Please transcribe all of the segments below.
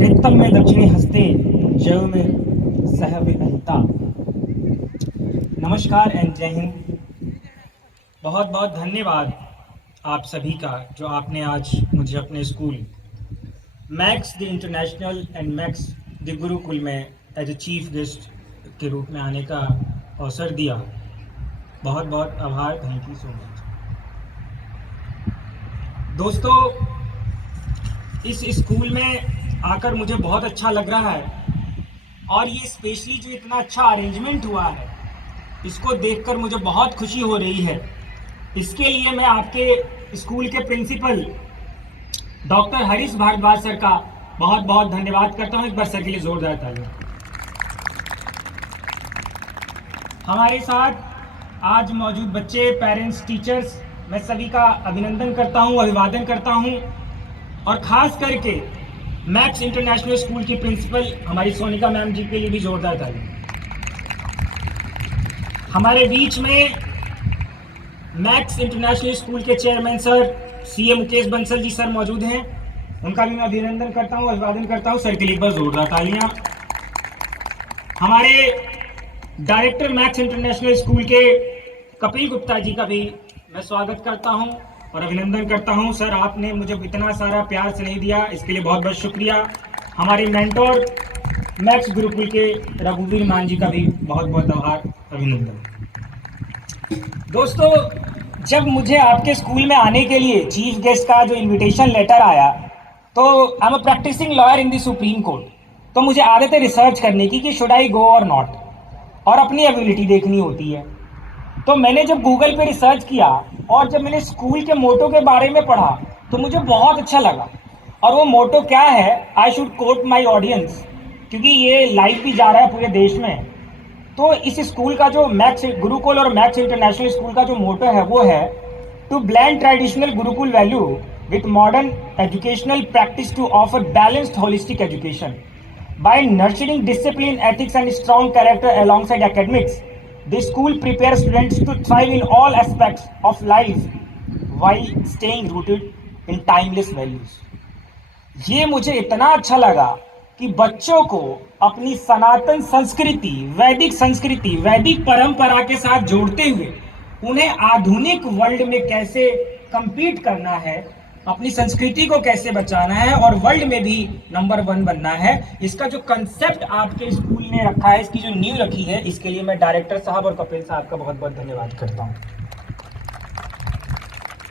कृत्तम में दक्षिणी हस्ते जय में सह विहंता। नमस्कार एंड जय हिंद। बहुत बहुत धन्यवाद आप सभी का जो आपने आज मुझे अपने school max the international and max the Gurukul में एज ए चीफ गेस्ट के रूप में आने का अवसर दिया। बहुत बहुत आभार। Thank you so much. दोस्तों, इस स्कूल में आकर मुझे बहुत अच्छा लग रहा है और ये स्पेशली जो इतना अच्छा अरेंजमेंट हुआ है इसको देखकर मुझे बहुत खुशी हो रही है। इसके लिए मैं आपके स्कूल के principal doctor Harish Bharadwaj sir का बहुत बहुत धन्यवाद करता हूं। एक बार सर के लिए जोरदार तालियां। हमारे साथ आज मौजूद बच्चे, पेरेंट्स, टीचर्स, मैं सभी का अभिनंदन करता हूं, अभिवादन करता हूं और खास करके मैक्स इंटरनेशनल स्कूल की प्रिंसिपल हमारी सोनिका मैम जी के लिए भी जोरदार तालियां। हमारे बीच में मैक्स इंटरनेशनल स्कूल के chairman sir CA Mukesh Bansal ji sir मौजूद हैं। उनका भी मैं अभिनंदन करता हूं, अभिवादन करता हूं। सर के लिए बस जोरदार तालियां। हमारे डायरेक्टर मैक्स इंटरनेशनल स्कूल के कपिल गुप्ता जी का भी मैं स्वागत करता हूं और अभिनंदन करता हूं। सर, आपने मुझे इतना सारा प्यार स्नेह दिया, इसके लिए बहुत बहुत शुक्रिया। हमारे मेंटोर मैक्स गुरुकुल के रघुवीर मान जी का भी बहुत बहुत आभार, अभिनंदन। दोस्तों, जब मुझे आपके स्कूल में आने के लिए चीफ गेस्ट का जो इनविटेशन लेटर आया तो I am a practising lawyer in the Supreme Court, तो मुझे आदत है रिसर्च करने की कि शुड आई गो और नॉट, और अपनी एबिलिटी देखनी होती है। तो मैंने जब गूगल पे रिसर्च किया और जब मैंने स्कूल के मोटो के बारे में पढ़ा तो मुझे बहुत अच्छा लगा। और वो मोटो क्या है, I should quote my audience, क्योंकि ये लाइव भी जा रहा है पूरे देश में। तो इस स्कूल का जो मैक्स गुरुकुल और मैक्स इंटरनेशनल स्कूल का जो मोटो है वो है to blend traditional gurukul value with modern educational practice to offer balanced holistic education by nurturing discipline, ethics and strong character alongside academics. The school prepares students to thrive in all aspects of life while staying rooted in timeless values. ये मुझे इतना अच्छा लगा कि बच्चों को अपनी सनातन संस्कृति, वैदिक परंपरा के साथ जोड़ते हुए उन्हें आधुनिक वर्ल्ड में कैसे compete करना है, अपनी संस्कृति को कैसे बचाना है और वर्ल्ड में भी नंबर 1 बनना है, इसका जो कंसेप्ट आपके स्कूल ने रखा है, इसकी जो नींव रखी है, इसके लिए मैं डायरेक्टर साहब और कपिल साहब का बहुत बहुत धन्यवाद करता हूं।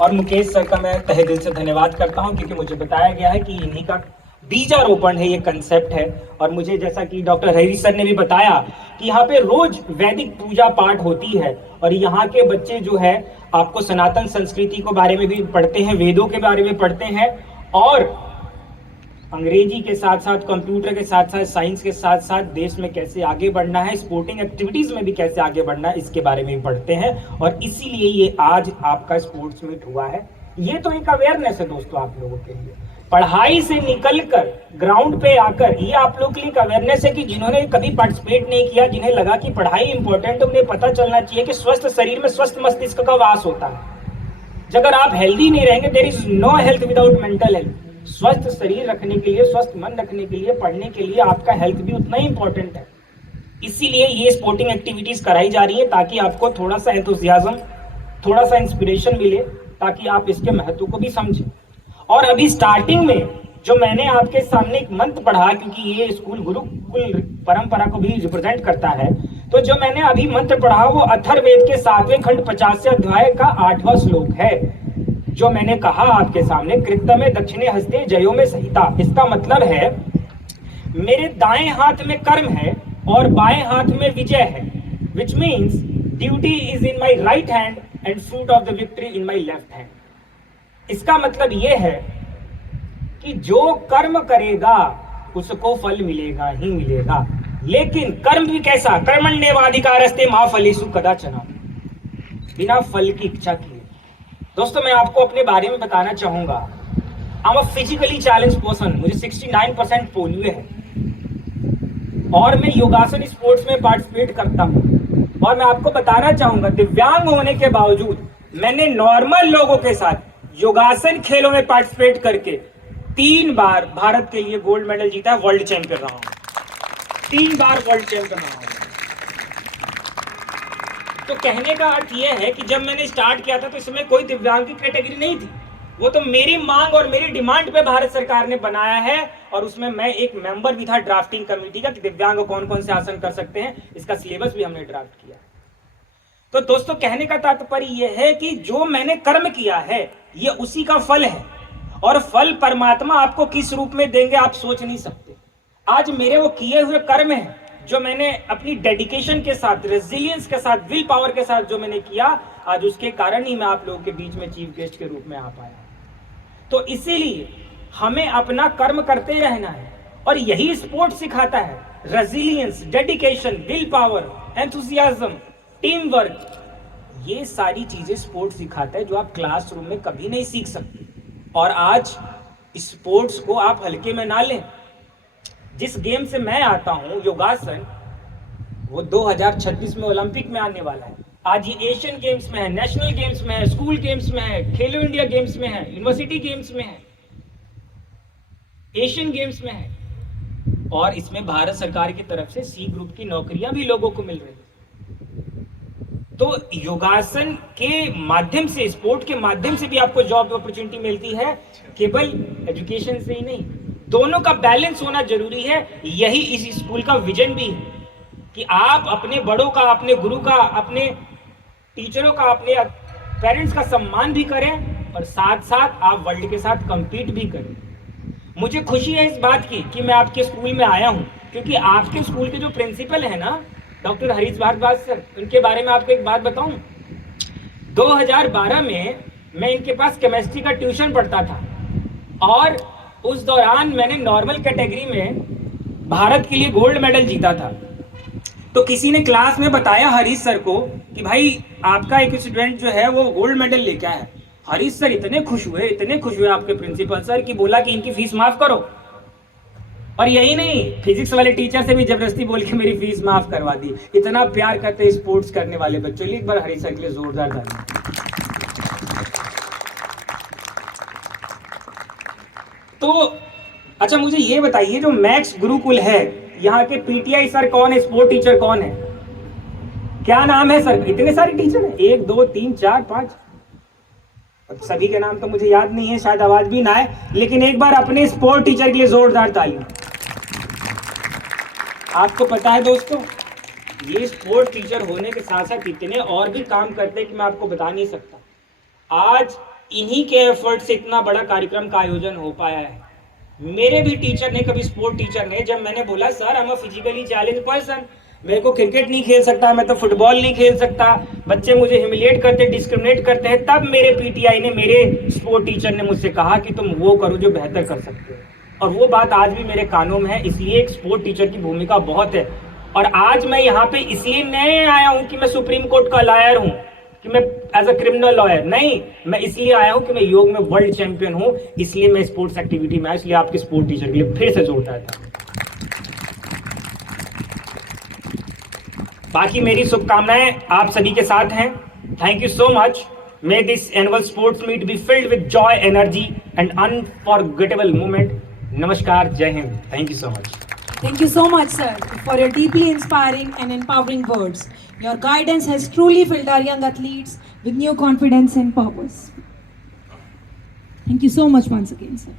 और मुकेश सर का मैं तहे दिल से धन्यवाद करता हूं क्योंकि मुझे बताया गया है कि इन्हीं का बीजारोपण है, ये कंसेप्ट है। और मुझे जैसा कि डॉक्टर हरीश सर ने भी बताया कि यहाँ पे रोज वैदिक पूजा पाठ होती है और यहाँ के बच्चे जो है आपको सनातन संस्कृति के बारे में भी पढ़ते हैं, वेदों के बारे में पढ़ते हैं और अंग्रेजी के साथ साथ, कंप्यूटर के साथ साथ, साइंस के साथ साथ देश में कैसे आगे बढ़ना है, स्पोर्टिंग एक्टिविटीज में भी कैसे आगे बढ़ना है, इसके बारे में भी पढ़ते हैं। और इसीलिए ये आज आपका स्पोर्ट्स मीट हुआ है। ये तो एक अवेयरनेस है दोस्तों आप लोगों के लिए। पढ़ाई से निकलकर ग्राउंड पे आकर ये आप लोग के लिए अवेयरनेस है कि जिन्होंने कभी पार्टिसिपेट नहीं किया, जिन्हें लगा कि पढ़ाई इंपॉर्टेंट है, उन्हें पता चलना चाहिए कि स्वस्थ शरीर में स्वस्थ मस्तिष्क का वास होता है। अगर आप हेल्दी नहीं रहेंगे, there is no health without mental health. स्वस्थ शरीर रखने के लिए, स्वस्थ मन रखने के लिए, पढ़ने के लिए आपका हेल्थ भी उतना ही इंपॉर्टेंट है। इसीलिए ये स्पोर्टिंग एक्टिविटीज कराई जा रही है ताकि आपको थोड़ा सा एंथुसियाज्म, थोड़ा सा इंस्पिरेशन मिले, ताकि आप इसके महत्व को भी समझें। और अभी स्टार्टिंग में जो मैंने आपके सामने एक मंत्र पढ़ा, क्योंकि ये स्कूल गुरुकुल परंपरा को भी रिप्रेजेंट करता है, तो जो मैंने अभी मंत्र पढ़ा वो अथर्ववेद के 7वें खंड 50वें अध्याय का 8वां श्लोक है। जो मैंने कहा आपके सामने, कृत्तमे दक्षिणे हस्ते जयो में सहिता, इसका मतलब है मेरे दाएं हाथ में कर्म है और बाएं हाथ में विजय है, which means duty is in my right hand and fruit of the victory in my left hand. इसका मतलब यह है कि जो कर्म करेगा उसको फल मिलेगा ही मिलेगा, लेकिन कर्म भी कैसा, कर्मण्येवाधिकारस्ते मा फलेषु कदाचन, बिना फल की इच्छा किए। दोस्तों, मैं आपको अपने बारे में बताना चाहूंगा। आई am a physically challenge person, मुझे 69% पोलियो है और मैं योगासन स्पोर्ट्स में पार्टिसिपेट करता हूं। और मैं आपको बताना चाहूंगा, दिव्यांग होने के बावजूद मैंने नॉर्मल लोगों के साथ योगासन खेलों में पार्टिसिपेट करके 3 बार भारत के लिए गोल्ड मेडल जीता है, वर्ल्ड चैंपियन रहा हूं, 3 बार वर्ल्ड चैंपियन रहा हूं। तो कहने का अर्थ यह है कि जब मैंने स्टार्ट किया था तो इसमें कोई दिव्यांग की कैटेगरी नहीं थी, वो तो मेरी मांग और मेरी डिमांड पे भारत सरकार ने बनाया है, और उसमें मैं एक मेंबर भी था ड्राफ्टिंग कमेटी का कि दिव्यांग कौन कौन से आसन कर सकते हैं, इसका सिलेबस भी हमने ड्राफ्ट किया। तो दोस्तों कहने का तात्पर्य यह है कि जो मैंने कर्म किया है ये उसी का फल है, और फल परमात्मा आपको किस रूप में देंगे आप सोच नहीं सकते। आज मेरे वो किए हुए कर्म है जो मैंने अपनी डेडिकेशन के साथ, रेजिलियंस के साथ, विल पावर के साथ जो मैंने किया, आज उसके कारण ही मैं आप लोगों के बीच में चीफ गेस्ट के रूप में आ पाया। तो इसीलिए हमें अपना कर्म करते रहना है, और यही स्पोर्ट सिखाता है, resilience, dedication, will power, enthusiasm, team work. ये सारी चीजें स्पोर्ट्स सिखाता है जो आप क्लासरूम में कभी नहीं सीख सकते। और आज स्पोर्ट्स को आप हल्के में ना लें। जिस गेम से मैं आता हूं, योगासन, वो 2026 में ओलंपिक में आने वाला है। आज ये एशियन गेम्स में है, नेशनल गेम्स में है, स्कूल गेम्स में है, खेलो इंडिया गेम्स में है, यूनिवर्सिटी गेम्स में है, एशियन गेम्स में है, और इसमें भारत सरकार की तरफ से सी ग्रुप की नौकरियां भी लोगों को मिल रही है। तो योगासन के माध्यम से, स्पोर्ट के माध्यम से भी आपको जॉब अपॉर्चुनिटी मिलती है, केवल एजुकेशन से ही नहीं, दोनों का बैलेंस होना जरूरी है। यही इस स्कूल का विजन भी है कि आप अपने बड़ों का, अपने गुरु का, अपने टीचरों का, अपने पेरेंट्स का सम्मान भी करें, और साथ साथ आप वर्ल्ड के साथ compete भी करें। मुझे खुशी है इस बात की कि मैं आपके स्कूल में आया हूं, क्योंकि आपके स्कूल के जो प्रिंसिपल है ना, डॉक्टर हरीश भारद्वाज सर, उनके बारे में आपको एक बात बताऊं। 2012 में मैं इनके पास केमिस्ट्री का ट्यूशन पढ़ता था, और उस दौरान मैंने नॉर्मल कैटेगरी में भारत के लिए गोल्ड मेडल जीता था। तो किसी ने क्लास में बताया हरीश सर को कि भाई आपका एक स्टूडेंट जो है वो गोल्ड मेडल लेके आया है। हरीश सर इतने खुश हुए आपके प्रिंसिपल सर, कि बोला कि इनकी फीस माफ करो। और यही नहीं, फिजिक्स वाले टीचर से भी जबरदस्ती बोल के मेरी फीस माफ करवा दी। इतना प्यार करते हैं स्पोर्ट्स करने वाले बच्चों। एक बार हरीश सर के लिए जोरदार ताली। तो अच्छा मुझे ये बताइए, जो मैक्स गुरुकुल है, यहाँ के पीटीआई सर कौन है, स्पोर्ट टीचर कौन है, क्या नाम है सर? इतने सारे टीचर हैं, 1 2 3 4 5, सभी के नाम तो मुझे याद नहीं है, शायद आवाज भी ना आए, लेकिन एक बार अपने स्पोर्ट टीचर के लिए जोरदार ताली। आपको पता है दोस्तों, ये स्पोर्ट टीचर होने के साथ साथ इतने और भी काम करते हैं कि मैं आपको बता नहीं सकता। आज इन्हीं के एफर्ट से इतना बड़ा कार्यक्रम का आयोजन हो पाया है। मेरे भी टीचर ने, कभी स्पोर्ट टीचर ने, जब मैंने बोला sir I am a physically challenge person, मेरे को क्रिकेट नहीं खेल सकता, मैं तो फुटबॉल नहीं खेल सकता, बच्चे मुझे ह्यूमिलिएट करते, डिस्क्रिमिनेट करते हैं, तब मेरे पीटीआई ने, मेरे स्पोर्ट टीचर ने मुझसे कहा कि तुम वो करो जो बेहतर कर सकते हो। और वो बात आज भी मेरे कानों में है। इसलिए एक स्पोर्ट टीचर की भूमिका बहुत है। और आज मैं यहाँ पे इसलिए नहीं आया हूँ कि मैं सुप्रीम कोर्ट का लॉयर हूँ, कि मैं एज अ क्रिमिनल लॉयर, नहीं, मैं इसलिए आया हूँ कि मैं योग में वर्ल्ड चैंपियन हूँ, इसलिए मैं स्पोर्ट्स एक्टिविटी में आया, इसलिए आपके स्पोर्ट टीचर के लिए फिर से जोरदार था। बाकी मेरी शुभकामनाएं आप सभी के साथ हैं। Thank you so much. May this annual sports meet be filled with joy, energy and unforgettable moment. नमस्कार, जय Hind. Thank you so much. Thank you so much, sir, for your deeply inspiring and empowering words. Your guidance has truly filled our young athletes with new confidence and purpose. Thank you so much once again, sir.